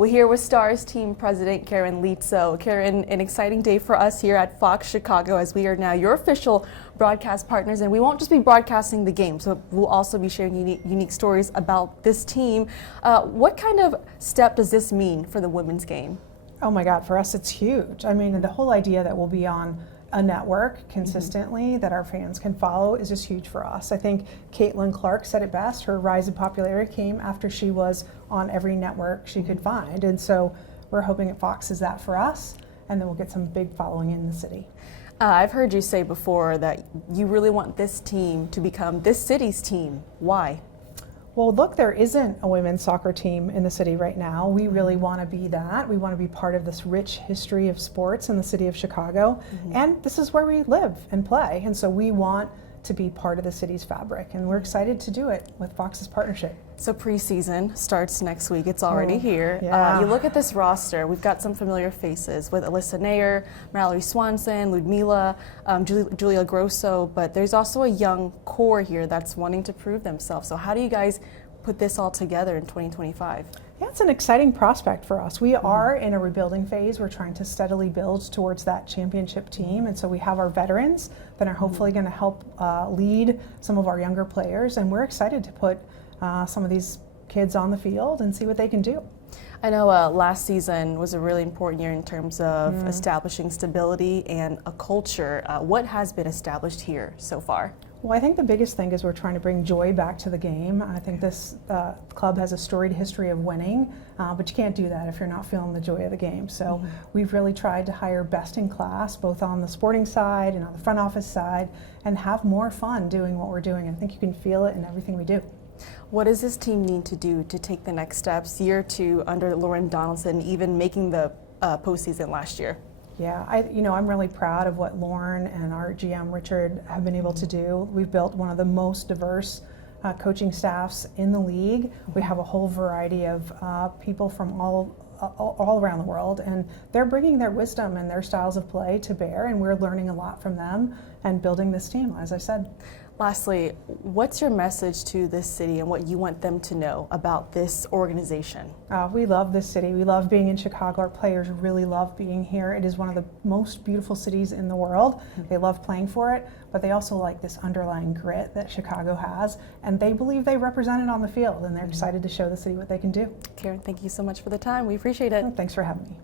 We're here with Stars team president Karen Leetzow. Karen, an exciting day for us here at Fox Chicago as we are now your official broadcast partners, and we won't just be broadcasting the game, so we'll also be sharing unique stories about this team. What kind of step does this mean for the women's game? Oh my God, for us it's huge. I mean, the whole idea that we'll be on a network consistently that our fans can follow is just huge for us. I think Caitlin Clark said it best. Her rise in popularity came after she was on every network she could find. And so we're hoping that Fox is that for us, and then we'll get some big following in the city. I've heard you say before that you really want this team to become this city's team. Why? Well, look, there isn't a women's soccer team in the city right now. We really want to be that. We want to be part of this rich history of sports in the city of Chicago. And this is where we live and play. And so we want to be part of the city's fabric. And we're excited to do it with Fox's partnership. So preseason starts next week. It's already here. Yeah. You look at this roster, we've got some familiar faces with Alyssa Nair, Mallory Swanson, Ludmila, Julia Grosso, but there's also a young core here that's wanting to prove themselves. So how do you guys put this all together in 2025? Yeah, it's an exciting prospect for us. We are in a rebuilding phase. We're trying to steadily build towards that championship team. And so we have our veterans that are hopefully going to help lead some of our younger players. And we're excited to put some of these kids on the field and see what they can do. I know last season was a really important year in terms of establishing stability and a culture. What has been established here so far? Well, I think the biggest thing is we're trying to bring joy back to the game. I think this club has a storied history of winning, but you can't do that if you're not feeling the joy of the game. So we've really tried to hire best in class, both on the sporting side and on the front office side, and have more fun doing what we're doing. I think you can feel it in everything we do. What does this team need to do to take the next steps year two under Lauren Donaldson, even making the postseason last year? Yeah, I'm really proud of what Lauren and our GM Richard have been able to do. We've built one of the most diverse coaching staffs in the league. We have a whole variety of people from all around the world, and they're bringing their wisdom and their styles of play to bear, and we're learning a lot from them and building this team, as I said. Lastly, what's your message to this city and what you want them to know about this organization? We love this city. We love being in Chicago. Our players really love being here. It is one of the most beautiful cities in the world. They love playing for it, but they also like this underlying grit that Chicago has, and they believe they represent it on the field, and they're excited to show the city what they can do. Karen, thank you so much for the time. We appreciate it. Thanks for having me.